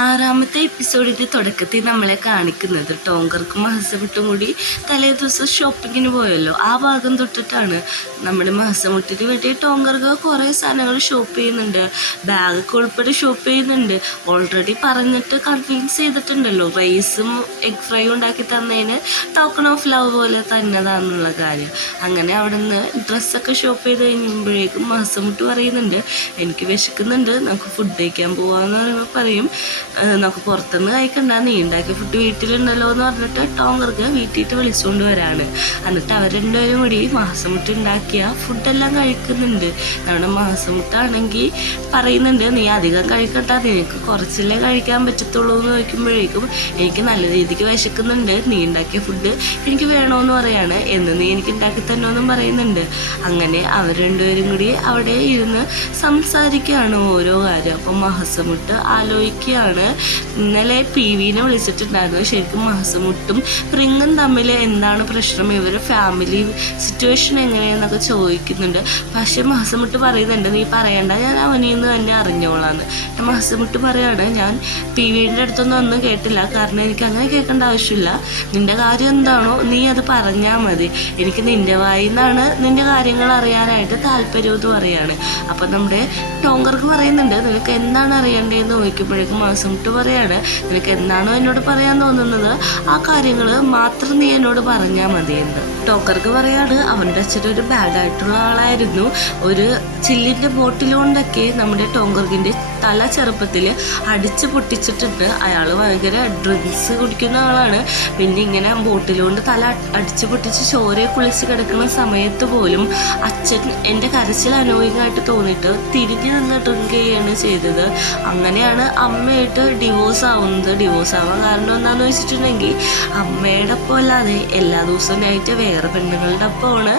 6ാമത്തെ എപ്പിസോഡിൻ്റെ തുടക്കത്തിൽ നമ്മളെ കാണിക്കുന്നത് ടോങ്കർക്കും മഹസമുട്ടും കൂടി തലേ ദിവസം ഷോപ്പിങ്ങിന് പോയല്ലോ. ആ ഭാഗം തൊട്ടിട്ടാണ് നമ്മുടെ മഹസമുട്ടിന് വേണ്ടി ടോങ്കർക്ക് കുറേ സാധനങ്ങൾ ഷോപ്പ് ചെയ്യുന്നുണ്ട്. ബാഗൊക്കെ ഉൾപ്പെടെ ഷോപ്പ് ചെയ്യുന്നുണ്ട്. ഓൾറെഡി പറഞ്ഞിട്ട് കൺവിൻസ് ചെയ്തിട്ടുണ്ടല്ലോ, റൈസും എഗ് ഫ്രൈ ഉണ്ടാക്കി തന്നതിന് ടോക്കൺ ഓഫ് ലവ് പോലെ തന്നതാണെന്നുള്ള കാര്യം. അങ്ങനെ അവിടെ നിന്ന് ഡ്രസ്സൊക്കെ ഷോപ്പ് ചെയ്ത് കഴിയുമ്പോഴേക്കും മഹസമുട്ട് പറയുന്നുണ്ട്, എനിക്ക് വിശക്കുന്നുണ്ട്, നമുക്ക് ഫുഡ് കഴിക്കാൻ പോകാമെന്ന് പറയുമ്പോൾ പറയും, നമുക്ക് പുറത്തുനിന്ന് കഴിക്കണ്ട, നീ ഉണ്ടാക്കിയ ഫുഡ് വീട്ടിലുണ്ടല്ലോ എന്ന് പറഞ്ഞിട്ട് ടോങ്കർക്ക് വീട്ടിൽ വിളിച്ചുകൊണ്ട് വരാണ്. എന്നിട്ട് അവർ രണ്ടുപേരും കൂടി മാസമുട്ട് ഉണ്ടാക്കിയ ഫുഡെല്ലാം കഴിക്കുന്നുണ്ട്. നമ്മുടെ മാസമുട്ടാണെങ്കിൽ പറയുന്നുണ്ട്, നീ അധികം കഴിക്കണ്ട, നിനക്ക് കുറച്ചല്ലേ കഴിക്കാൻ പറ്റത്തുള്ളൂ എന്ന് ചോദിക്കുമ്പോഴേക്കും എനിക്ക് നല്ല രീതിക്ക് വിശക്കുന്നുണ്ട്, നീ ഉണ്ടാക്കിയ ഫുഡ് എനിക്ക് വേണമെന്ന് പറയാണ്, എന്ന് നീ എനിക്ക് ഉണ്ടാക്കി തന്നോന്നും പറയുന്നുണ്ട്. അങ്ങനെ അവർ രണ്ടുപേരും കൂടി അവിടെ ഇരുന്ന് സംസാരിക്കുകയാണ് ഓരോ കാര്യം. അപ്പം മഹസമുട്ട് ആലോചിക്കുകയാണ്, ഇന്നലെ PVനെ വിളിച്ചിട്ടുണ്ടായിരുന്നു. ശരിക്കും മഹസമുട്ടും പ്രിങ്ങും തമ്മിൽ എന്താണ് പ്രശ്നം, ഇവർ ഫാമിലി സിറ്റുവേഷൻ എങ്ങനെയാണെന്നൊക്കെ ചോദിക്കുന്നുണ്ട്. പക്ഷെ മഹസമുട്ട് പറയുന്നുണ്ട്, നീ പറയണ്ട, ഞാൻ അവനിൽ നിന്ന് തന്നെ അറിഞ്ഞോളാന്ന്. മഹസമുട്ട് പറയാണ്, ഞാൻ PVൻ്റെ അടുത്തൊന്നും ഒന്നും കേട്ടില്ല, കാരണം എനിക്ക് അങ്ങനെ കേൾക്കേണ്ട ആവശ്യമില്ല, നിൻ്റെ കാര്യം എന്താണോ നീ അത് പറഞ്ഞാൽ മതി, എനിക്ക് നിൻ്റെ വായിൽ നിന്നാണ് നിൻ്റെ കാര്യങ്ങൾ അറിയാനായിട്ട് താല്പര്യമെന്ന് പറയാണ്. അപ്പം നമ്മുടെ ടോങ്കർക്ക് പറയുന്നുണ്ട്, നിനക്ക് എന്താണ് അറിയേണ്ടതെന്ന് ചോദിക്കുമ്പോഴേക്കും മഹസമുട്ട് പറയാണ്, നിനക്ക് എന്താണോ എന്നോട് പറയാൻ തോന്നുന്നത് ആ കാര്യങ്ങൾ മാത്രം നീ എന്നോട് പറഞ്ഞാൽ മതിയെന്ന്. ടോക്കർക്ക് പറയാണ്, അവൻ്റെ അച്ഛനൊരു ബാഡായിട്ടുള്ള ആളായിരുന്നു, ഒരു ചില്ലിൻ്റെ ബോട്ടിൽ കൊണ്ടൊക്കെ നമ്മുടെ ടോങ്കർക്കിൻ്റെ തല ചെറുപ്പത്തിൽ അടിച്ച് പൊട്ടിച്ചിട്ടുണ്ട്. അയാൾ ഭയങ്കര ഡ്രിങ്ക്സ് കുടിക്കുന്ന ആളാണ്. പിന്നെ ഇങ്ങനെ ബോട്ടിൽ കൊണ്ട് തല അടിച്ച് പൊട്ടിച്ച് ചോരയെ കുളിച്ച് കിടക്കുന്ന സമയത്ത് പോലും അച്ഛൻ എൻ്റെ കരച്ചിൽ അനോയിങ്ങായിട്ട് തോന്നിയിട്ട് തിരിഞ്ഞു നിന്ന് ഡ്രിങ്ക് ചെയ്യുകയാണ് ചെയ്തത്. അങ്ങനെയാണ് അമ്മയായിട്ട് ഡിവോഴ്സ് ആവുന്നത്. ഡിവോഴ്സ് ആവാൻ കാരണം എന്താണെന്ന് വെച്ചിട്ടുണ്ടെങ്കിൽ, അമ്മയുടെ ഒപ്പം അല്ലാതെ എല്ലാ ദിവസവും നൈറ്റ് വേറെ പെണ്ണുങ്ങളുടെ ഒപ്പമാണ്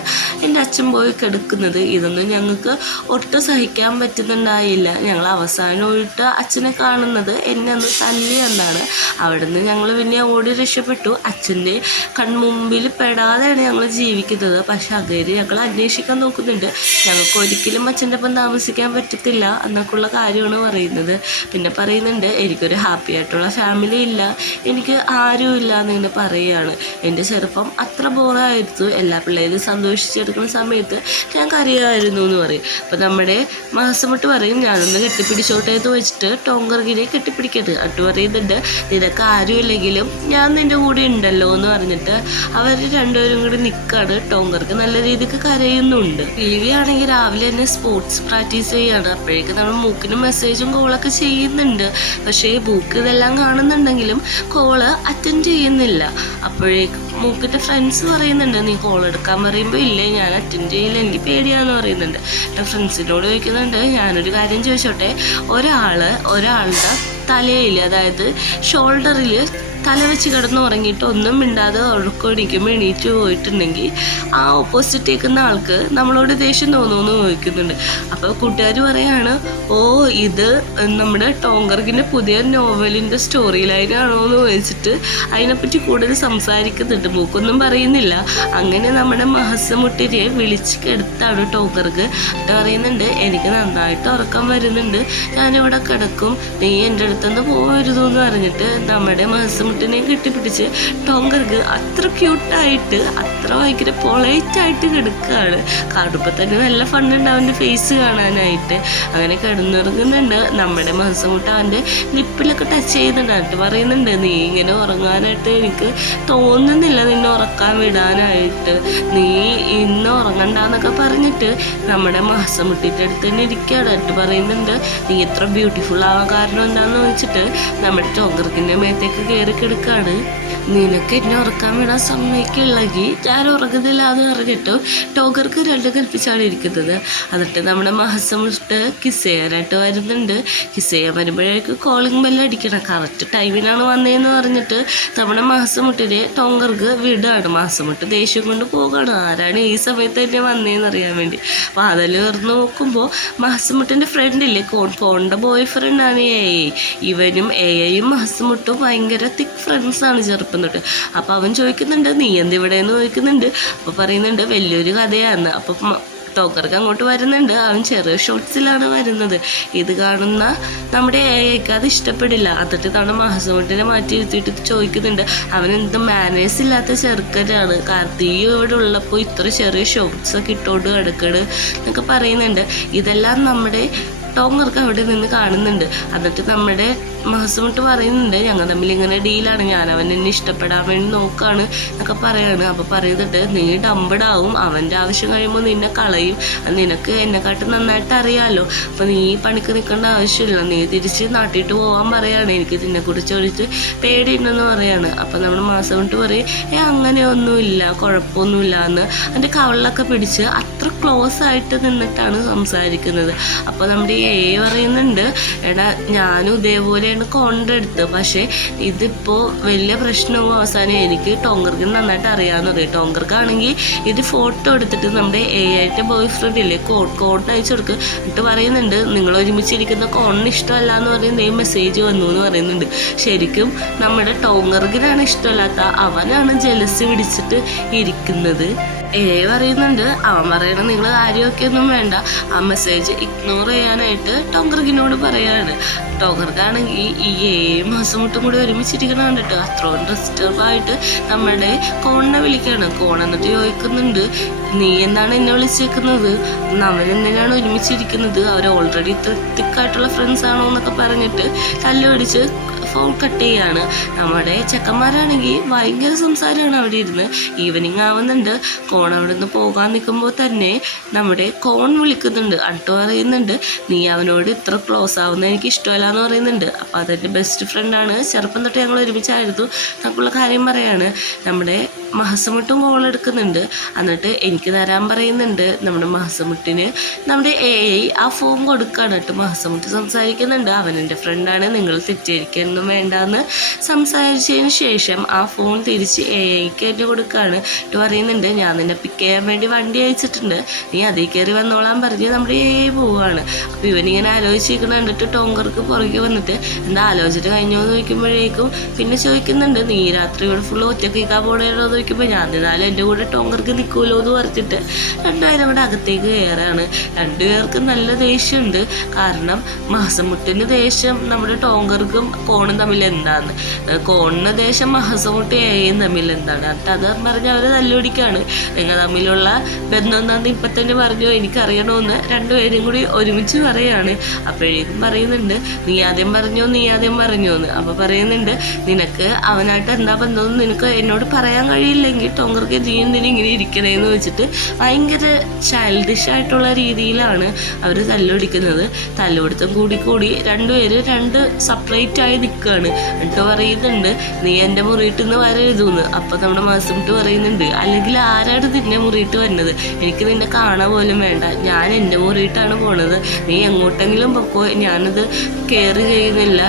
എൻ്റെ അച്ഛൻ പോയി കിടക്കുന്നത്. ഇതൊന്നും ഞങ്ങൾക്ക് ഒട്ടും സഹിക്കാൻ പറ്റുന്നുണ്ടായില്ല. ഞങ്ങൾ അവസാനമായിട്ട് അച്ഛനെ കാണുന്നത് എന്നെ ഒന്ന് തല്ലി എന്നാണ്. അവിടെ നിന്ന് ഞങ്ങൾ പിന്നെ ഓടി രക്ഷപ്പെട്ടു. അച്ഛൻ്റെ കൺമുമ്പിൽ പെടാതെയാണ് ഞങ്ങൾ ജീവിക്കുന്നത്. പക്ഷെ അതേര് ഞങ്ങൾ അന്വേഷിക്കാൻ നോക്കുന്നുണ്ട്. ഞങ്ങൾക്ക് ഒരിക്കലും അച്ഛൻ്റെ ഒപ്പം താമസിക്കാൻ പറ്റത്തില്ല എന്നൊക്കെയുള്ള കാര്യമാണ് പറയുന്നത്. പിന്നെ പറയുന്നുണ്ട്, എനിക്കൊരു ഹാപ്പി ആയിട്ടുള്ള ഫാമിലി ഇല്ല, എനിക്ക് ആരുമില്ല എന്നിങ്ങനെ പറയുകയാണ്. എൻ്റെ ചെറുപ്പം അത്ര ബോറായിരുന്നു, എല്ലാ പിള്ളേരും സന്തോഷിച്ചെടുക്കുന്ന സമയത്ത് ഞാൻ കരയായിരുന്നു എന്ന് പറയും. അപ്പോൾ നമ്മുടെ മാസമുട്ട് പറയും, ഞാനൊന്ന് കെട്ടിപ്പിടിച്ചോട്ടെ എന്ന് വെച്ചിട്ട് ടോങ്കർക്കിനെ കെട്ടിപ്പിടിക്കരുത്. അട്ട് പറയുന്നുണ്ട്, നിനക്ക് ആരുമില്ലെങ്കിലും ഞാൻ നിൻ്റെ കൂടെ ഉണ്ടല്ലോ എന്ന് പറഞ്ഞിട്ട് അവർ രണ്ടുപേരും കൂടി നിൽക്കാണ്. ടോങ്കർക്ക് നല്ല രീതിക്ക് കരയുന്നുണ്ട്. PV ആണെങ്കിൽ രാവിലെ തന്നെ സ്പോർട്സ് പ്രാക്ടീസ് ചെയ്യാണ്. അപ്പോഴേക്കും നമ്മൾ മൂക്കിന് മെസ്സേജും കോളൊക്കെ ചെയ്യുന്നുണ്ട്. പക്ഷേ മൂക്ക് ഇതെല്ലാം കാണുന്നുണ്ടെങ്കിലും കോള് അറ്റൻഡ് ചെയ്യുന്നില്ല. അപ്പോഴേക്കും മൂക്കിൻ്റെ ഫ്രണ്ട്സ് പറയുന്നുണ്ട്, നീ കോൾ എടുക്കാൻ പറയുമ്പോൾ ഇല്ലേ, ഞാൻ അറ്റൻഡ് ചെയ്യില്ല, എനിക്ക് പേടിയാന്ന് പറയുന്നുണ്ട്. എൻ്റെ ഫ്രണ്ട്സിനോട് ചോദിക്കുന്നുണ്ട്, ഞാനൊരു കാര്യം ചോദിച്ചോട്ടെ, ഒരാളുടെ തലയിൽ, അതായത് ഷോൾഡറിൽ തല വെച്ച് കിടന്ന് ഉറങ്ങിയിട്ട് ഒന്നും മിണ്ടാതെ ഉറക്കമടിക്കുമ്പോൾ എണീറ്റ് പോയിട്ടുണ്ടെങ്കിൽ ആ ഓപ്പോസിറ്റ് കേൾക്കുന്ന ആൾക്ക് നമ്മളോട് ദേഷ്യം തോന്നുമെന്ന് ചോദിക്കുന്നുണ്ട്. അപ്പോൾ കൂട്ടുകാർ പറയാണ്, ഓ ഇത് നമ്മുടെ ടോങ്കർക്കിൻ്റെ പുതിയ നോവലിൻ്റെ സ്റ്റോറി ലൈനാണോ എന്ന് ചോദിച്ചിട്ട് അതിനെപ്പറ്റി കൂടുതൽ സംസാരിക്കുന്നുണ്ട്. മൂക്കൊന്നും പറയുന്നില്ല. അങ്ങനെ നമ്മുടെ മഹസമുട്ടിനെ വിളിച്ച് കിടത്താണ് ടോങ്കർക്ക്. എന്നിട്ട് പറയുന്നുണ്ട്, എനിക്ക് നന്നായിട്ട് ഉറക്കം വരുന്നുണ്ട്, ഞാനിവിടെ കിടക്കും, നീ എൻ്റെ അടുത്തുനിന്ന് പോകരുതെന്ന് പറഞ്ഞിട്ട് നമ്മുടെ മഹസമുട്ടിനെ കെട്ടിപ്പിടിച്ച് ടോങ്കർക്ക് അത്ര ക്യൂട്ടായിട്ട്, അത്ര ഭയങ്കര പൊളൈറ്റായിട്ട് കിടക്കുകയാണ്. കാണുമ്പോൾ തന്നെ നല്ല ഫണ്ണുണ്ട് അവൻ്റെ ഫേസ് കാണാനായിട്ട്. അങ്ങനെ കിടന്നുറങ്ങുന്നുണ്ട്. നമ്മുടെ മഹസമുട്ട് അവൻ്റെ ലിപ്പിലൊക്കെ ടച്ച് ചെയ്യുന്നുണ്ട്. എന്നിട്ട് പറയുന്നുണ്ട്, നീ ഇങ്ങനെ ഉറങ്ങാനായിട്ട് എനിക്ക് തോന്നുന്നില്ല, നിന്നെ ഉറക്കാൻ വിടാനായിട്ട്, നീ ഇന്ന് ഉറങ്ങണ്ടെന്നൊക്കെ പറഞ്ഞിട്ട് നമ്മുടെ മഹസമുട്ടിൻ്റെ അടുത്ത് തന്നെ ഇരിക്കുകയാണ്. എന്നിട്ട് പറയുന്നുണ്ട്, നീ ഇത്ര ബ്യൂട്ടിഫുൾ ആവാൻ കാരണം എന്താണെന്ന് ചോദിച്ചിട്ട് നമ്മുടെ ടോങ്കർക്കിൻ്റെ മേത്തേക്ക് കയറി കിടക്കുകയാണ്. നിനക്ക് എന്നെ ഉറക്കാൻ വിടാൻ സമ്മതിക്കുള്ളെങ്കിൽ ഞാൻ ഉറങ്ങുന്നില്ല എന്ന് പറഞ്ഞിട്ട് ടോങ്കർക്ക് രണ്ട് കൽപ്പിച്ചാണ് ഇരിക്കുന്നത്. എന്നിട്ട് നമ്മുടെ മഹസമുട്ട് കിസ് ചെയ്യാനായിട്ട് വരുന്നുണ്ട്. കിസ് ചെയ്യാൻ വരുമ്പോഴേക്ക് കോളിംഗ് ബെല്ല് അടിക്കണം. കറക്റ്റ് ടൈമിനാണ് വന്നതെന്ന് പറഞ്ഞിട്ട് നമ്മുടെ മഹസമുട്ടിനെ ടോങ്കർക്ക് വിടുകയാണ്. മഹസമുട്ട് ദേഷ്യം കൊണ്ട് പോവുകയാണ്, ആരാണ് ഈ സമയത്ത് തന്നെ വന്നതെന്ന് അറിയാൻ വേണ്ടി. അപ്പോൾ അതിൽ തുറന്ന് നോക്കുമ്പോൾ മഹസമുട്ടിൻ്റെ ഫ്രണ്ടില്ലേ, ഫോണിൻ്റെ ബോയ് ഫ്രണ്ടാണ് ഇവനും എയും മഹസമുട്ടും ഭയങ്കര തിക്ക് ഫ്രണ്ട്സാണ് ചെറുപ്പം തൊട്ട്. അപ്പോൾ അവൻ ചോദിക്കുന്നുണ്ട്, നീ എന്തിവിടെ എന്ന് ചോദിക്കുന്നുണ്ട്. അപ്പോൾ പറയുന്നുണ്ട്, വലിയൊരു കഥയാണ്. അപ്പം ടോക്കർക്ക് അങ്ങോട്ട് വരുന്നുണ്ട്. അവൻ ചെറിയ ഷോട്ട്സിലാണ് വരുന്നത്. ഇത് കാണുന്ന നമ്മുടെ ഏക്ക് അത് ഇഷ്ടപ്പെടില്ല. എന്നിട്ട് തവണ മഹസമുട്ടിനെ മാറ്റി ഇരുത്തിയിട്ട് ചോദിക്കുന്നുണ്ട്, അവനെന്ത് മാനേഴ്സ് ഇല്ലാത്ത ചെറുക്കനാണ്, കാർത്തിക് ഇവിടെ ഉള്ളപ്പോൾ ഇത്ര ചെറിയ ഷോട്ട്സൊക്കെ ഇട്ടോണ്ട് കിടക്കണ് എന്നൊക്കെ പറയുന്നുണ്ട്. ഇതെല്ലാം നമ്മുടെ ടോങ്ങർക്ക് അവിടെ നിന്ന് കാണുന്നുണ്ട്. എന്നിട്ട് നമ്മുടെ മഹസമുട്ട് പറയുന്നുണ്ട്, ഞങ്ങൾ തമ്മിൽ ഇങ്ങനെ ഡീലാണ്, ഞാൻ അവൻ എന്നെ ഇഷ്ടപ്പെടാൻ വേണ്ടി നോക്കാണ് എന്നൊക്കെ പറയാണ്. അപ്പോൾ പറയുന്നുണ്ട്, നീ ഡമ്പടാവും, അവൻ്റെ ആവശ്യം കഴിയുമ്പോൾ നിന്നെ കളയും, നിനക്ക് എന്നെക്കാട്ടും നന്നായിട്ട് അറിയാമല്ലോ, അപ്പോൾ നീ പണിക്ക് നിൽക്കേണ്ട ആവശ്യമില്ല, നീ തിരിച്ച് നാട്ടിട്ട് പോകാൻ പറയാണ്, എനിക്ക് ഇതിനെക്കുറിച്ച് ഒഴിച്ച് പേടിയുണ്ടെന്ന് പറയാണ്. അപ്പോൾ നമ്മുടെ മഹസമുട്ട് പറയും, അങ്ങനെയൊന്നുമില്ല, കുഴപ്പമൊന്നുമില്ല എന്ന് എൻ്റെ കവളിലൊക്കെ പിടിച്ച് അത്ര ക്ലോസ് ആയിട്ട് നിന്നിട്ടാണ് സംസാരിക്കുന്നത്. അപ്പോൾ നമ്മുടെ പറയുന്നുണ്ട്, എടാ ഞാനും ഇതേപോലെയാണ് കൊണ്ടെടുത്ത്, പക്ഷേ ഇതിപ്പോൾ വലിയ പ്രശ്നവും അവസാനം എനിക്ക് ടോങ്കർക്ക് നന്നായിട്ട് അറിയാമെന്ന് പറയും. ടോങ്കർക്കാണെങ്കിൽ ഇത് ഫോട്ടോ എടുത്തിട്ട് നമ്മുടെ ആയിട്ട് ബോയ് ഫ്രണ്ട് ഇല്ലേ കോണിന് അയച്ചു കൊടുക്കുക. എന്നിട്ട് പറയുന്നുണ്ട്, നിങ്ങൾ ഒരുമിച്ചിരിക്കുന്ന കോണിന് ഇഷ്ടമല്ല എന്ന് പറയുന്നത് മെസ്സേജ് വന്നു എന്ന് പറയുന്നുണ്ട്. ശരിക്കും നമ്മുടെ ടോങ്കർക്കിനാണ് ഇഷ്ടമല്ലാത്ത, അവനാണ് ജലസ് പിടിച്ചിട്ട് ഇരിക്കുന്നത്. പറയുന്നുണ്ട്, അവൻ പറയണ നിങ്ങൾ കാര്യമൊക്കെ ഒന്നും വേണ്ട, ആ മെസ്സേജ് ഇഗ്നോർ ചെയ്യാനായിട്ട് ടോങ്കർക്കിനോട് പറയാണ്. ടോങ്കർക്കാണെങ്കിൽ ഈ മഹസമുട്ടും കൂടി ഒരുമിച്ചിരിക്കണം കണ്ടിട്ട് അത്രയും ഡിസ്റ്റർബായിട്ട് നമ്മുടെ കോണിനെ വിളിക്കുകയാണ്. കോൺ എന്നിട്ട് ചോദിക്കുന്നുണ്ട്, നീ എന്താണ് എന്നെ വിളിച്ചേക്കുന്നത്, അവരെന്തിനാണ് ഒരുമിച്ചിരിക്കുന്നത്, അവർ ഓൾറെഡി തിക്കായിട്ടുള്ള ഫ്രണ്ട്സ് ആണോ എന്നൊക്കെ പറഞ്ഞിട്ട് തല്ലുപിടിച്ച് ഫോൺ കട്ട് ചെയ്യാണ്. നമ്മുടെ ചെക്കന്മാരാണെങ്കിൽ ഭയങ്കര സംസാരമാണ് അവിടെ ഇരുന്ന്. ഈവനിങ് ആവുന്നുണ്ട്. കോൺ അവിടെ നിന്ന് പോകാൻ നിൽക്കുമ്പോൾ തന്നെ നമ്മുടെ കോൺ വിളിക്കുന്നുണ്ട്. അട്ട് പറയുന്നുണ്ട്, നീ അവനോട് ഇത്ര ക്ലോസ് ആവുന്ന എനിക്ക് ഇഷ്ടമല്ല എന്ന് പറയുന്നുണ്ട്. അപ്പോൾ അതെൻ്റെ ബെസ്റ്റ് ഫ്രണ്ടാണ്, ചെറുപ്പം തൊട്ട് ഞങ്ങൾ ഒരുമിച്ചായിരുന്നു എന്നൊക്കെയുള്ള കാര്യം പറയാണ്. നമ്മുടെ മഹസമുട്ടും കോൾ എടുക്കുന്നുണ്ട്. എന്നിട്ട് എനിക്ക് തരാൻ പറയുന്നുണ്ട്. നമ്മുടെ മഹസമുട്ടിന് നമ്മുടെ ആ ഫോൺ കൊടുക്കുകയാണ്. എന്നിട്ട് മഹസമുട്ട് സംസാരിക്കുന്നുണ്ട്, അവൻ എൻ്റെ ഫ്രണ്ടാണ്, നിങ്ങൾ തെറ്റിദ്ധരിക്കാൻ വേണ്ടാന്ന് സംസാരിച്ചതിന് ശേഷം ആ ഫോൺ തിരിച്ച് എക്ക് തന്നെ കൊടുക്കുകയാണ്. എന്നിട്ട് പറയുന്നുണ്ട്, ഞാൻ നിന്നെ പിക്ക് ചെയ്യാൻ വേണ്ടി വണ്ടി അയച്ചിട്ടുണ്ട്, നീ അതിൽ കയറി വന്നോളാൻ പറഞ്ഞ് നമ്മുടെ പോവുകയാണ്. അപ്പോൾ ഇവനിങ്ങനെ ആലോചിച്ചിരിക്കണം. കണ്ടിട്ട് ടോങ്കർക്ക് പുറകെ വന്നിട്ട് എന്താ ആലോചിച്ചിട്ട് കഴിഞ്ഞോ എന്ന് ചോദിക്കുമ്പോഴേക്കും പിന്നെ ചോദിക്കുന്നുണ്ട്, നീ രാത്രി ഇവിടെ ഫുള്ള് ഒറ്റയ്ക്ക് നിൽക്കാൻ പോകണോ എന്ന് ചോദിക്കുമ്പോൾ ഞാൻ എന്നാലും എൻ്റെ കൂടെ ടോങ്കർക്ക് നിൽക്കുമല്ലോ എന്ന് പറഞ്ഞിട്ട് രണ്ടുപേരും അവിടെ അകത്തേക്ക് കയറാണ്. രണ്ടുപേർക്കും നല്ല ദേഷ്യമുണ്ട്. കാരണം മഹസമുട്ടിന് ദേഷ്യം നമ്മുടെ ടോങ്കർക്കും കോണും തമ്മിൽ എന്താന്ന്, കോണിന് ദേഷ്യം മഹസമുട്ട് തമ്മിൽ എന്താണ്. എന്നിട്ട് അത് പറഞ്ഞ് അവർ തല്ലുപിടിക്കാണ്. നിങ്ങൾ തമ്മിലുള്ള ബന്ധം എന്താണെന്ന് ഇപ്പം തന്നെ പറഞ്ഞു, എനിക്കറിയണമെന്ന് രണ്ടുപേരും കൂടി ഒരുമിച്ച് പറയാണ്. അപ്പോഴേക്കും പറയുന്നുണ്ട്, നീ ആദ്യം പറഞ്ഞോ എന്ന്. അപ്പോൾ പറയുന്നുണ്ട്, നിനക്ക് അവനായിട്ട് എന്താ ബന്ധമെന്ന് നിനക്ക് എന്നോട് പറയാൻ കഴിയില്ലെങ്കിൽ ടോങ്കർക്ക് നീ എന്തിനും ഇങ്ങനെ ഇരിക്കണേന്ന് വെച്ചിട്ട് ഭയങ്കര ചൈൽഡിഷ് ആയിട്ടുള്ള രീതിയിലാണ് അവർ തല്ലുപിടിക്കുന്നത്. തല്ലുപിടുത്തം കൂടി രണ്ടുപേര് സെപ്പറേറ്റ് ആയി നിൽക്കുകയാണ്. എന്നിട്ട് പറയുന്നുണ്ട്, നീ എൻ്റെ മുറിയിട്ട് നിന്ന് വരരുതെന്ന്. അപ്പോൾ നമ്മുടെ മഹസമുട്ട് പറയുന്നുണ്ട്, അല്ലെങ്കിൽ ആരാണ് നിന്നെ മുറിയിട്ട് വരുന്നത്, എനിക്ക് നിന്നെ കാണാൻ പോലും വേണ്ട, ഞാൻ എൻ്റെ മുറിയിട്ടാണ് പോണത്, നീ എങ്ങോട്ടെങ്കിലും പൊക്കോ, ഞാനത് കെയർ ചെയ്യുന്നില്ല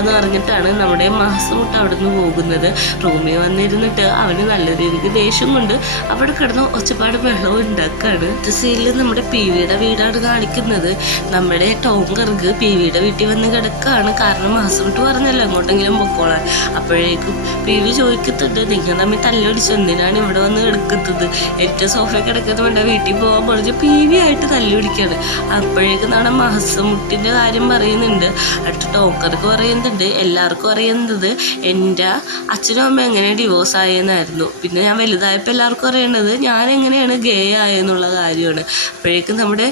എന്ന് പറഞ്ഞിട്ടാണ് നമ്മുടെ മഹസമുട്ട് അവിടെ നിന്ന് പോകുന്നത്. റൂമിൽ വന്നിരുന്നിട്ട് അവന് നല്ല രീതിക്ക് ദേഷ്യം കൊണ്ട് അവിടെ കിടന്ന് ഒച്ചപ്പാട് വെള്ളവും ഉണ്ടാക്കുകയാണ്. സീനിൽ നമ്മുടെ പിവിയുടെ വീടാണ് കാണിക്കുന്നത്. നമ്മുടെ ടോങ്കർക്ക് പിവിയുടെ വീട്ടിൽ വന്ന് കിടക്കുകയാണ്. കാരണം മഹസമുട്ട് പറഞ്ഞല്ലോ എങ്ങോട്ടെങ്കിലും പൊക്കോളാൻ. അപ്പോഴേക്കും പിവി ചോദിക്കുന്നുണ്ട്, നിങ്ങൾ തമ്മിൽ തല്ലടിച്ചു, എന്തിനാണ് ഇവിടെ വന്ന് കിടക്കുന്നത്, ഏറ്റവും സോഫയിൽ കിടക്കുന്നത് വേണ്ട, വീട്ടിൽ പോകാൻ പറഞ്ഞ് പിവി ആയിട്ട് തല്ലുപിടിക്കുകയാണ്. അപ്പോഴേക്കും നമ്മുടെ മഹസമുട്ടിൻ്റെ കാര്യം പറയുന്നുണ്ട്. അടുത്ത ടോങ്കർക്ക് പറയുന്നുണ്ട്, എല്ലാവർക്കും അറിയുന്നത് എൻ്റെ അച്ഛനും അമ്മ എങ്ങനെ ഡിവോഴ്സ് ആയെന്നായിരുന്നു. പിന്നെ ഞാൻ വലുതായപ്പോൾ എല്ലാവർക്കും അറിയേണ്ടത് ഞാൻ എങ്ങനെയാണ് ഗേ ആയെന്നുള്ള കാര്യമാണ്. അപ്പോഴേക്കും നമ്മുടെ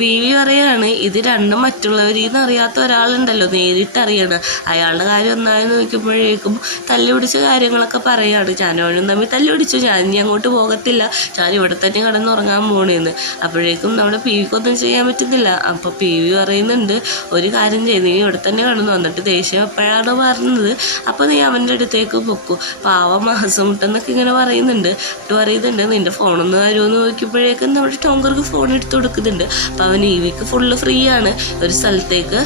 ബീവി പറയാണ്, ഇത് രണ്ടും മറ്റുള്ളവരിൽ നിന്ന് അറിയാത്ത ഒരാളുണ്ടല്ലോ, നേരിട്ട് അറിയണം, അയാളുടെ കാര്യം ഒന്നായെന്ന് നോക്കുമ്പോഴേക്കും തല്ലുപിടിച്ച കാര്യങ്ങളൊക്കെ പറയാണ്. ഞാനവനും തമ്മിൽ തല്ലുപിടിച്ചു, ഞാൻ ഇനി അങ്ങോട്ട് പോകത്തില്ല, ഞാൻ ഇവിടെ തന്നെ കിടന്നുറങ്ങാൻ പോണേന്ന്. അപ്പോഴേക്കും നമ്മുടെ പിവിക്കൊന്നും ചെയ്യാൻ പറ്റുന്നില്ല. അപ്പോൾ പിവി പറയുന്നുണ്ട്, ഒരു കാര്യം ചെയ്ത് നീ ഇവിടെ തന്നെ കിടന്നു, വന്നിട്ട് ദേഷ്യം എപ്പോഴാണ് പറഞ്ഞത് അപ്പോൾ നീ അവൻ്റെ അടുത്തേക്ക് പൊക്കൂ, പാവം മഹസമുട്ടെന്നൊക്കെ ഇങ്ങനെ പറയുന്നുണ്ട്. നിന്റെ ഫോണൊന്ന് തരുമെന്ന് നോക്കിയപ്പോഴേക്കും നമ്മുടെ ടോങ്കർക്ക് ഫോൺ എടുത്ത് കൊടുക്കുന്നുണ്ട്. അപ്പോൾ അവൻ ഈ വീക്ക് ഫുള്ള് ഫ്രീ ആണ്. ഒരു സ്ഥലത്തേക്ക്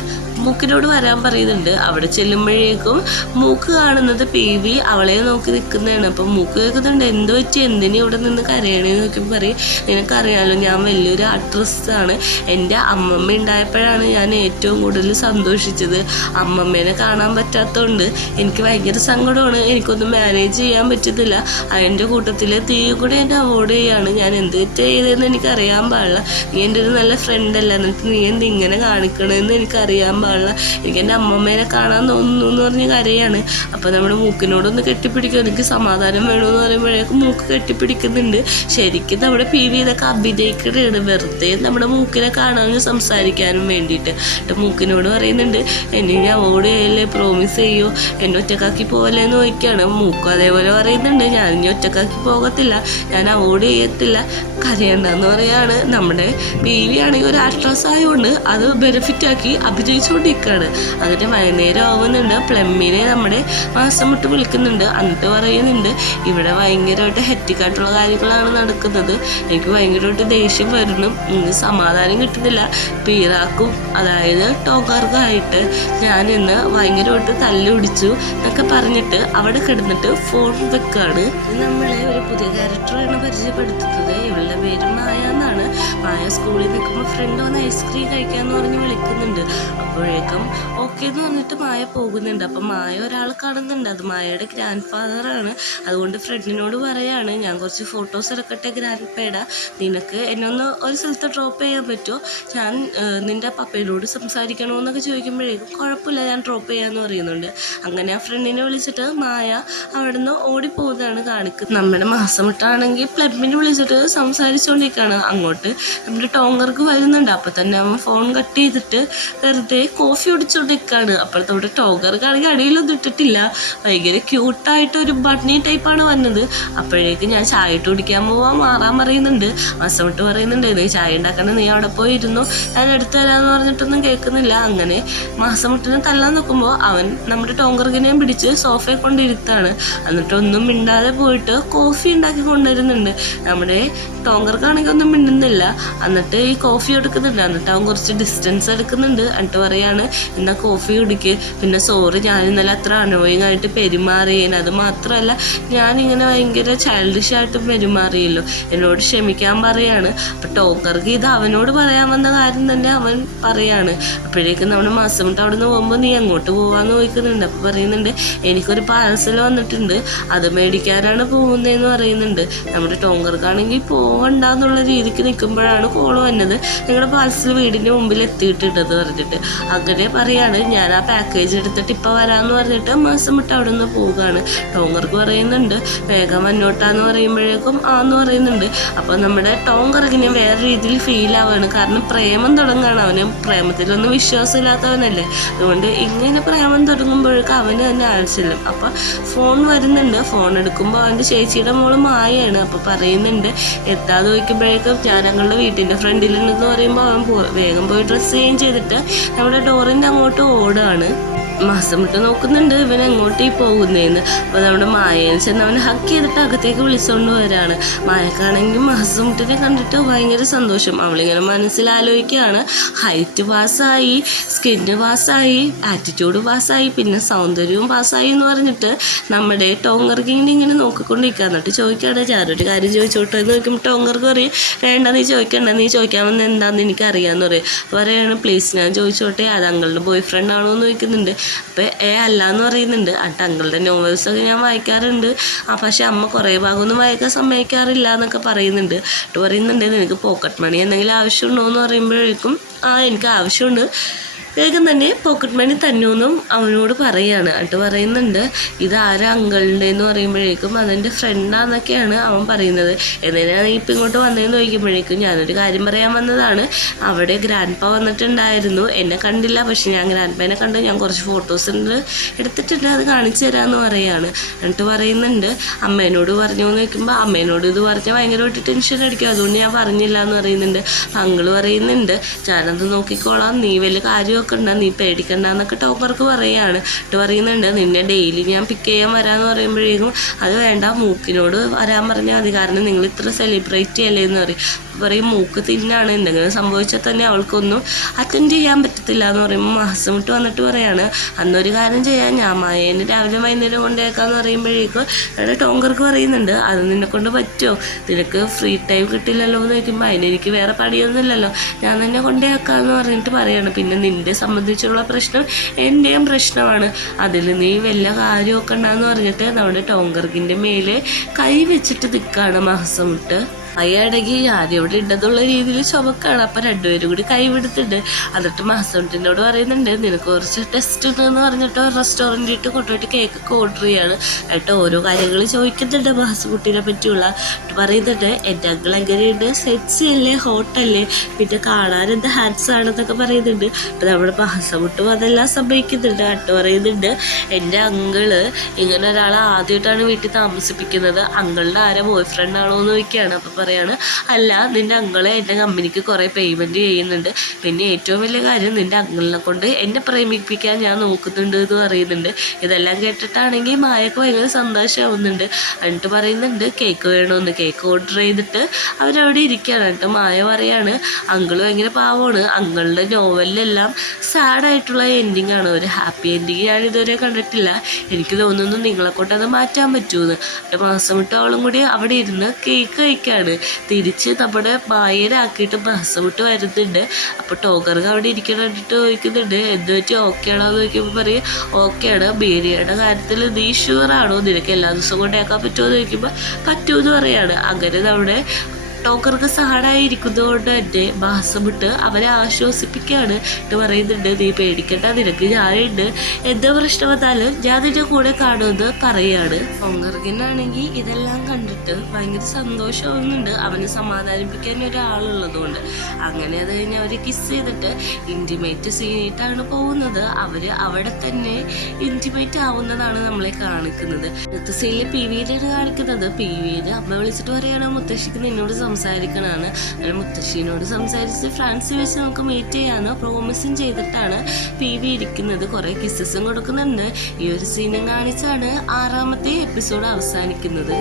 മൂക്കിനോട് വരാൻ പറയുന്നുണ്ട്. അവിടെ ചെല്ലുമ്പോഴേക്കും മൂക്ക് കാണുന്നത് PV അവളെ നോക്കി നിൽക്കുന്നതാണ്. അപ്പം മൂക്ക് കേൾക്കുന്നുണ്ട്, എന്ത് പറ്റി, എന്തിനും ഇവിടെ നിന്ന് കരയണേന്ന് നോക്കിയപ്പോൾ പറയും, നിനക്കറിയാലോ ഞാൻ വലിയൊരു ആർട്ടിസ്റ്റാണ്. എൻ്റെ അമ്മമ്മ ഉണ്ടായപ്പോഴാണ് ഞാൻ ഏറ്റവും കൂടുതൽ സന്തോഷിച്ചത്. അമ്മമ്മേനെ കാണാൻ പറ്റാത്തതുകൊണ്ട് എനിക്ക് ഭയങ്കര സങ്കടമാണ്. എനിക്കൊന്നും മാനേജ് ചെയ്യാൻ പറ്റുന്നില്ല. അതിൻ്റെ കൂട്ടത്തിൽ തീ കൂടെ എന്നെ അവോയ്ഡ് ചെയ്യാണ്. ഞാൻ എന്ത് ചെയ്തതെന്ന് എനിക്കറിയാൻ പാടില്ല. നീ എൻ്റെ ഒരു നല്ല ഫ്രണ്ടല്ല, എന്നിട്ട് നീ എന്ത് ഇങ്ങനെ കാണിക്കണമെന്ന് എനിക്കറിയാൻ പാടില്ല. എനിക്ക് എൻ്റെ അമ്മമ്മേനെ കാണാൻ തോന്നുന്നു എന്ന് പറഞ്ഞ് കരയാണ്. അപ്പോൾ നമ്മുടെ മൂക്കിനോടൊന്ന് കെട്ടിപ്പിടിക്കും, എനിക്ക് സമാധാനം വേണമെന്ന് പറയുമ്പോഴേക്കും മൂക്ക് കെട്ടിപ്പിടിക്കുന്നുണ്ട്. ശരിക്കും നമ്മുടെ PV ഇതൊക്കെ അഭിനയിക്കണതാണ്, വെറുതെ നമ്മുടെ മൂക്കിനെ കാണാനും സംസാരിക്കാനും വേണ്ടിയിട്ട്. മൂക്കിനോട് പറയുന്നുണ്ട്, എന്നെ അവോയ്ഡ് ചെയ്യല്ലേ, പ്രോമിസ് ചെയ്യോ, എന്നെ ഒറ്റക്കാക്കി പോകല്ലേന്ന് ചോദിക്കുകയാണ്. മൂക്കും അതേപോലെ പറയുന്നുണ്ട്, ഞാൻ ഇനി ഒറ്റക്കാക്കി പോകത്തില്ല, ഞാൻ അവോയ്ഡ് ചെയ്യത്തില്ല, കരയണ്ടെന്ന് പറയാണ്. നമ്മുടെ PV ആണെങ്കിൽ ഒരു ആക്ട്രസ് ആയതുകൊണ്ട് അത് ബെനിഫിറ്റാക്കി അഭിനയിച്ചുകൊണ്ടിരിക്കുകയാണ്. അതിൻ്റെ വൈകുന്നേരം ആവുന്നുണ്ട്. പ്ലമ്മിനെ നമ്മുടെ മാസം വിട്ട് വിളിക്കുന്നുണ്ട്. എന്നിട്ട് പറയുന്നുണ്ട്, ഇവിടെ ഭയങ്കരമായിട്ട് ഹെറ്റിക്കായിട്ടുള്ള കാര്യങ്ങളാണ് നടക്കുന്നത്, എനിക്ക് ഭയങ്കരമായിട്ട് ദേഷ്യം വരണം, സമാധാനം കിട്ടുന്നില്ല. പീറാക്കും അതായത് ടോഗർക്കായിട്ട് ഞാൻ ഇന്ന് ഭയങ്കരമായിട്ട് തല്ലുപിടിച്ചു എന്നൊക്കെ പറഞ്ഞിട്ട് അവിടെ കിടന്നിട്ട് ഫോൺ വെക്കാണ്. നമ്മളെ ഒരു പുതിയ ക്യാരക്ടറാണ് പരിചയപ്പെടുത്തുന്നത്. ഇവളുടെ പേര് മായ എന്നാണ്. മായ സ്കൂളിൽ നിൽക്കുമ്പോൾ ഫ്രണ്ട് വന്ന് ഐസ്ക്രീം കഴിക്കാമെന്ന് പറഞ്ഞ് വിളിക്കുന്നുണ്ട്. അപ്പോഴേക്കും ഓക്കെ എന്ന് പറഞ്ഞിട്ട് മായ പോകുന്നുണ്ട്. അപ്പം മായ ഒരാളെ കാണുന്നുണ്ട്, അത് മായയുടെ ഗ്രാൻഡ് ഫാദറാണ്. അതുകൊണ്ട് ഫ്രണ്ടിനോട് പറയാണ്, ഞാൻ കുറച്ച് ഫോട്ടോസ് എടുക്കട്ടെ ഗ്രാൻഡ് പേട, നിനക്ക് എന്നെ ഒന്ന് ഒരു സ്ഥലത്ത് ഡ്രോപ്പ് ചെയ്യാൻ പറ്റുമോ, ഞാൻ നിൻ്റെ പപ്പയോട് സംസാരിക്കണമെന്നൊക്കെ ചോദിക്കുമ്പോഴേക്കും കുഴപ്പമില്ല, ഞാൻ ഡ്രോപ്പ് ചെയ്യാമെന്ന് പറയുന്നുണ്ട്. അങ്ങനെ ആ ഫ്രണ്ടിനെ വിളിച്ചിട്ട് മായ അവിടെ നിന്ന് ഓടിപ്പോകുന്നതാണ് കാണിക്കുന്നത്. നമ്മുടെ മാസമിട്ടാണെങ്കിൽ പ്ലബിനെ വിളിച്ചിട്ട് സംസാരിച്ചുകൊണ്ടിരിക്കുകയാണ്. അങ്ങോട്ട് നമ്മുടെ ടോങ്കർക്ക് വരുന്നുണ്ട്. അപ്പോൾ തന്നെ അവൻ ഫോൺ കട്ട് ചെയ്തിട്ട് വെറുതെ കോഫി കുടിച്ചുകൊണ്ടിരിക്കുകയാണ്. അപ്പോഴത്തോടെ ടോങ്കർക്കാണെങ്കിൽ അടിയിലൊന്നും ഇട്ടിട്ടില്ല, ഭയങ്കര ക്യൂട്ടായിട്ട് ഒരു ബണ്ണി ടൈപ്പാണ് വന്നത്. അപ്പോഴേക്ക് ഞാൻ ചായ ഇട്ട് കുടിക്കാൻ പോവാൻ മാറാൻ പറയുന്നുണ്ട്. മാസമിട്ട് പറയുന്നുണ്ട്, നീ ചായ ഉണ്ടാക്കണ, നീ അവിടെ പോയിരുന്നു, ഞാൻ എടുത്തു തരാമെന്ന് പറഞ്ഞിട്ടൊന്നും കേൾക്കുന്നില്ല. അങ്ങനെ മാസമിട്ടിനെ തല്ലാൻ നോക്കുമ്പോൾ അവൻ നമ്മുടെ ടോങ്കർക്കിനെയും പിടിച്ച് സോഫയെ കൊണ്ടിരുത്താണ്. എന്നിട്ടൊന്നും മിണ്ടാതെ പോയിട്ട് കോഫി ഉണ്ടാക്കി കൊണ്ടുവരുന്നുണ്ട്. നമ്മുടെ ടോങ്കർക്കാണെങ്കിൽ ഒന്നും മിണ്ടുന്നില്ല. എന്നിട്ട് ഈ കോഫി എടുക്കുന്നുണ്ട്. എന്നിട്ട് അവൻ കുറച്ച് ഡിസ്റ്റൻസ് എടുക്കുന്നുണ്ട്. എന്നിട്ട് പറയാണ്, എന്നാൽ കോഫി കുടിക്ക്, പിന്നെ സോറി ഞാൻ ഇന്നലെ അത്ര അനോയിങ് ആയിട്ട് പെരുമാറിയേന്, അത് മാത്രമല്ല ഞാനിങ്ങനെ ഭയങ്കര ചൈൽഡിഷായിട്ട് പെരുമാറിയല്ലോ, എന്നോട് ക്ഷമിക്കാൻ പറയാണ്. അപ്പം ടോങ്കർക്ക് ഇത് അവനോട് പറയാൻ വന്ന കാര്യം തന്നെ അവൻ പറയാണ്. അപ്പോഴേക്കും നമ്മുടെ മാസമിട്ട് അവിടെ നിന്ന് പോകുമ്പോൾ നീ എങ്ങോട്ട് പോകാമെന്ന് ചോദിക്കുന്നുണ്ട്. അപ്പോൾ പറയുന്നുണ്ട്, എനിക്കൊരു പാർസൽ വന്നിട്ടുണ്ട്, അത് മേടിക്കാനാണ് പോകുന്നതെന്ന് പറയുന്നുണ്ട്. നമ്മുടെ ടോങ്കർക്കാണെങ്കിൽ പോകണ്ടെന്നുള്ള രീതിക്ക് നിൽക്കുമ്പോഴാണ് കോള് വന്നത്, നിങ്ങളുടെ പാർസൽ വീടിൻ്റെ മുമ്പിൽ എത്തിയിട്ടിട്ടത് പറഞ്ഞിട്ട്. അങ്ങനെ പറയാണ്, ഞാൻ ആ പാക്കേജ് എടുത്തിട്ട് ഇപ്പോൾ വരാമെന്ന് പറഞ്ഞിട്ട് മാസം വിട്ട് അവിടെ നിന്ന് പോവുകയാണ്. ടോങ്കർക്ക് പറയുന്നുണ്ട്, വേഗം വന്നോട്ടാന്ന് പറയുമ്പോഴേക്കും ആന്ന് പറയുന്നുണ്ട്. അപ്പോൾ നമ്മുടെ ടോങ്കർക്കിനെ വേറെ രീതിയിൽ ഫീൽ ആവുകയാണ്. കാരണം പ്രേമം തുടങ്ങുകയാണ്. അവന് പ്രേമത്തിലൊന്നും വിശ്വാസമില്ലാത്തവനല്ലേ, അതുകൊണ്ട് ഇങ്ങനെ പ്രേമം തുടങ്ങുമ്പോഴേക്കും അവന് തന്നെ ആവശ്യമില്ല. അപ്പോൾ ഫോൺ വരുന്നുണ്ട്. ഫോൺ എടുക്കുമ്പോൾ അവൻ്റെ ചേച്ചിയുടെ മോള് മായയാണ്. അപ്പോൾ പറയുന്നുണ്ട്, എത്താതെ ചോദിക്കുമ്പോഴേക്കും ഞാൻ ഞങ്ങളുടെ വീട്ടിൻ്റെ ഫ്രണ്ടിലുണ്ടെന്ന് പറയുമ്പോൾ അവൻ വേഗം പോയി ഡ്രസ്സ് ചേഞ്ച് ചെയ്തിട്ട് നമ്മുടെ ഡോറിൻ്റെ അങ്ങോട്ട് ഓടുകയാണ്. മാസം വിട്ട് നോക്കുന്നുണ്ട് ഇവൻ എങ്ങോട്ടേ പോകുന്നതെന്ന്. അപ്പോൾ നമ്മുടെ മായയിൽ ചെന്ന് അവനെ ഹക്ക് ചെയ്തിട്ട് അകത്തേക്ക് വിളിച്ചുകൊണ്ട് വരികയാണ്. മായക്കാണെങ്കിൽ മാസം മുട്ടിനെ കണ്ടിട്ട് ഭയങ്കര സന്തോഷം. അവളിങ്ങനെ മനസ്സിലാലോചിക്കുകയാണ്, ഹൈറ്റ് പാസ്സായി, സ്കിന്ന് പാസ്സായി, ആറ്റിറ്റ്യൂഡ് പാസ്സായി, പിന്നെ സൗന്ദര്യവും പാസ്സായി എന്ന് പറഞ്ഞിട്ട് നമ്മുടെ ടോങ്കർക്കിങ്ങനെ ഇങ്ങനെ നോക്കിക്കൊണ്ടിരിക്കുക. എന്നിട്ട് ചോദിക്കുകയാണ്, ഞാനൊരു കാര്യം ചോദിച്ചോട്ടെ എന്ന് ചോദിക്കുമ്പോൾ ടോങ്കർക്ക് പറയും, വേണ്ട നീ ചോദിക്കണ്ട, നീ ചോദിക്കാമെന്ന് എന്താണെന്ന് എനിക്കറിയാമെന്ന് പറയും. പറയാണ്, പ്ലീസ് ഞാൻ ചോദിച്ചോട്ടെ, അത് അങ്ങളുടെ ബോയ് ഫ്രണ്ട് ആണോ എന്ന് ചോദിക്കുന്നുണ്ട്. അപ്പോൾ അല്ല എന്ന് പറയുന്നുണ്ട്. അങ്ങളുടെ നോവൽസൊക്കെ ഞാൻ വായിക്കാറുണ്ട്, പക്ഷേ അമ്മ കുറേ ഭാഗമൊന്നും വായിക്കാൻ സമ്മതിക്കാറില്ല എന്നൊക്കെ പറയുന്നുണ്ട്. പറയുന്നുണ്ട്, നിനക്ക് പോക്കറ്റ് മണി എന്തെങ്കിലും ആവശ്യമുണ്ടോ എന്ന് പറയുമ്പോഴേക്കും എനിക്ക് ആവശ്യമുണ്ട്, വേഗം തന്നെ പോക്കറ്റ് മണി തന്നൂന്നും അവനോട് പറയാണ്. എന്നിട്ട് പറയുന്നുണ്ട്, ഇത് ആരാ അങ്കിളിൻ്റെ എന്ന് പറയുമ്പോഴേക്കും അതെൻ്റെ ഫ്രണ്ടാന്നൊക്കെയാണ് അവൻ പറയുന്നത്. എന്തിനാണ് ഇപ്പം ഇങ്ങോട്ട് വന്നതെന്ന് ചോദിക്കുമ്പോഴേക്കും ഞാനൊരു കാര്യം പറയാൻ വന്നതാണ്, അവിടെ ഗ്രാൻഡ് പ വന്നിട്ടുണ്ടായിരുന്നു, എന്നെ കണ്ടില്ല, പക്ഷെ ഞാൻ ഗ്രാൻഡ് പേനെ കണ്ട്, ഞാൻ കുറച്ച് ഫോട്ടോസ് എടുത്തിട്ടുണ്ട്, അത് കാണിച്ചു തരാമെന്ന് പറയാണ്. എന്നിട്ട് പറയുന്നുണ്ട്, അമ്മേനോട് പറഞ്ഞു എന്ന് ചോദിക്കുമ്പോൾ അമ്മേനോട് ഇത് പറഞ്ഞാൽ ഭയങ്കരമായിട്ട് ടെൻഷൻ അടിക്കും, അതുകൊണ്ട് ഞാൻ പറഞ്ഞില്ല എന്ന് പറയുന്നുണ്ട്. അങ്കിള് പറയുന്നുണ്ട്, ഞാനത് നോക്കിക്കോളാം, നീ വലിയ കാര്യമൊക്കെ കാര്യമൊക്കെ ഉണ്ടാകും, നീ പേടിക്കണ്ടെന്നൊക്കെ ടോക്കർക്ക് പറയുകയാണ്. പറയുന്നുണ്ട് നിന്നെ ഡെയിലി ഞാൻ പിക്ക് ചെയ്യാൻ വരാമെന്ന് പറയുമ്പോഴേക്കും അത് വേണ്ട, മൂക്കിനോട് വരാൻ പറഞ്ഞാൽ മതി, കാരണം നിങ്ങൾ ഇത്ര സെലിബ്രേറ്റ് ചെയ്യല്ലേ എന്ന് പറയും മൂക്ക് തിന്നാണ്, എന്തെങ്കിലും സംഭവിച്ചാൽ തന്നെ അവൾക്കൊന്നും അറ്റൻഡ് ചെയ്യാൻ പറ്റത്തില്ല എന്ന് പറയുമ്പോൾ മാസമിട്ട് വന്നിട്ട് പറയാണ് അന്നൊരു കാര്യം ചെയ്യാൻ, ഞാൻ മായേനെ രാവിലെ വൈകുന്നേരം കൊണ്ടേക്കാന്ന് പറയുമ്പോഴേക്കും അവിടെ ടോങ്കർക്ക് പറയുന്നുണ്ട് അത് നിന്നെ കൊണ്ട് പറ്റുമോ, നിനക്ക് ഫ്രീ ടൈം കിട്ടില്ലല്ലോ എന്ന് ചോദിക്കുമ്പോൾ അതിനെനിക്ക് വേറെ പണിയൊന്നുമില്ലല്ലോ, ഞാൻ തന്നെ കൊണ്ടേക്കാന്ന് പറഞ്ഞിട്ട് പറയാണ്. പിന്നെ നിന്റെ സംബന്ധിച്ചുള്ള പ്രശ്നം എൻ്റെയും പ്രശ്നമാണ്, അതിൽ നീ വല്ല കാര്യമൊക്കെ ഉണ്ടാന്ന് പറഞ്ഞിട്ട് നമ്മുടെ ടോങ്കർക്കിൻ്റെ മേലെ കൈ വെച്ചിട്ട് നിൽക്കുകയാണ് മാസമിട്ട്. അയ്യടങ്ങി ഞാനിവിടെ ഉണ്ടെന്നുള്ള രീതിയിൽ ചുമക്കാണ്. അപ്പം രണ്ടുപേരും കൂടി കൈവിടുത്തുണ്ട്. എന്നിട്ട് മാസമിട്ടിനോട് പറയുന്നുണ്ട് നിനക്ക് കുറച്ച് ടെസ്റ്റ് ഉണ്ടെന്ന് പറഞ്ഞിട്ട് റെസ്റ്റോറൻറ്റിട്ട് കൊണ്ടുപോയിട്ട് കേക്കൊക്കെ ഓർഡർ ചെയ്യാണ്. എന്നിട്ട് ഓരോ കാര്യങ്ങൾ ചോദിക്കുന്നുണ്ട് മാസക്കുട്ടീനെ പറ്റിയുള്ള. പറയുന്നുണ്ട് എൻ്റെ അങ്കിൾ എങ്ങനെയുണ്ട്, സെക്സി അല്ലേ, ഹോട്ടല്ലേ, പിന്നെ കാണാൻ എന്താ ഹാൻഡ്സ് ആണെന്നൊക്കെ പറയുന്നുണ്ട്. അപ്പം നമ്മുടെ മാസമുട്ടും അതെല്ലാം സംഭവിക്കുന്നുണ്ട്. പറയുന്നുണ്ട് എൻ്റെ അങ്കിള് ഇങ്ങനെ ഒരാളെ ആദ്യമായിട്ടാണ് വീട്ടിൽ താമസിപ്പിക്കുന്നത്, അങ്കിളിൻ്റെ ആരാ ബോയ് ഫ്രണ്ട് ആണോ എന്ന് ചോദിക്കുകയാണ്. അപ്പം പറയാണ് അല്ല, നിൻ്റെ അങ്കിള് എൻ്റെ കമ്പനിക്ക് കുറേ പേയ്മെൻറ്റ് ചെയ്യുന്നുണ്ട്, പിന്നെ ഏറ്റവും വലിയ കാര്യം നിൻ്റെ അങ്കിളിനെ കൊണ്ട് എന്നെ പ്രേമിപ്പിക്കാൻ ഞാൻ നോക്കുന്നുണ്ട് എന്ന് പറയുന്നുണ്ട്. ഇതെല്ലാം കേട്ടിട്ടാണെങ്കിൽ മായക്ക് ഭയങ്കര സന്തോഷമാവുന്നുണ്ട്. എന്നിട്ട് പറയുന്നുണ്ട് കേക്ക് വേണമെന്ന്. കേക്ക് ഓർഡർ ചെയ്തിട്ട് അവരവിടെ ഇരിക്കുകയാണ്. എന്നിട്ട് മായ പറയാണ് അങ്കിള് ഭയങ്കര പാവമാണ്, അങ്കിളുടെ നോവലിലെല്ലാം സാഡായിട്ടുള്ള എൻഡിങ് ആണ്, ഒരു ഹാപ്പി എൻഡിങ് ഞാൻ ഇതുവരെ കണ്ടിട്ടില്ല, എനിക്ക് തോന്നുന്നു നിങ്ങളെ കൊണ്ട് അത് മാറ്റാൻ പറ്റുമെന്ന്. മാസമിട്ട് അവളും കൂടി അവിടെ ഇരുന്ന് കേക്ക് കഴിക്കുകയാണ്. തിരിച്ച് നമ്മുടെ മായനാക്കിയിട്ട് മാസമിട്ട് വരുന്നുണ്ട്. അപ്പോൾ ടോക്കർക്ക് അവിടെ ഇരിക്കാൻ വേണ്ടിയിട്ട് ചോദിക്കുന്നുണ്ട് എന്ത് പറ്റി, ഓക്കെ ആണോ എന്ന് ചോദിക്കുമ്പോൾ പറയും ഓക്കെയാണ്, ബിരിയാണിയുടെ കാര്യത്തിൽ നീ ഷുവറാണോ, നിനക്ക് എല്ലാ ദിവസവും കൊണ്ടേക്കാൻ പറ്റുമോ എന്ന് ചോദിക്കുമ്പോൾ പറ്റുമെന്ന് പറയാണ്. അങ്ങനെ നമ്മുടെ ടോക്കർക്ക് സാഡായിരിക്കുന്നത് കൊണ്ട് തന്നെ മാസമിട്ട് അവരെ ആശ്വസിപ്പിക്കുകയാണ്. എന്നിട്ട് പറയുന്നുണ്ട് നീ പേടിക്കണ്ട, നിനക്ക് ഞാനുണ്ട്, എന്താ പ്രശ്നം വന്നാലും ഞാൻ നിന്റെ കൂടെ കാണുമെന്ന് പറയാണ്. ടോക്കർക്കിനാണെങ്കിൽ ഇതെല്ലാം കണ്ടിട്ട് ഭയങ്കര സന്തോഷമാവുന്നുണ്ട്, അവനെ സമാധാനിപ്പിക്കാൻ ഒരാളുള്ളതുകൊണ്ട്. അങ്ങനെ അത് കഴിഞ്ഞ് അവർ കിസ് ചെയ്തിട്ട് ഇൻറ്റിമേറ്റ് സീനിട്ടാണ് പോകുന്നത്. അവർ അവിടെ തന്നെ ഇൻറ്റിമേറ്റ് ആവുന്നതാണ് നമ്മളെ കാണിക്കുന്നത്. ഇന്നത്തെ സീനിൽ പി വിയിലാണ് കാണിക്കുന്നത്. പി വിയിൽ അമ്മ വിളിച്ചിട്ട് പറയുകയാണ് മുത്തശ്ശിക്ക് നിന്നോട് സംസാരിക്കണമാണ്. മുത്തശ്ശീനോട് സംസാരിച്ച് ഫ്രാൻസിൽ വെച്ച് നമുക്ക് മീറ്റ് ചെയ്യാന്ന് പ്രോമിസും ചെയ്തിട്ടാണ് പി വി ഇരിക്കുന്നത്. കുറേ കിസ്സസും കൊടുക്കുന്നുണ്ട്. ഈ ഒരു സീനും കാണിച്ചാണ് 6ാമത്തെ എപ്പിസോഡ് അവസാനിക്കുന്നത്.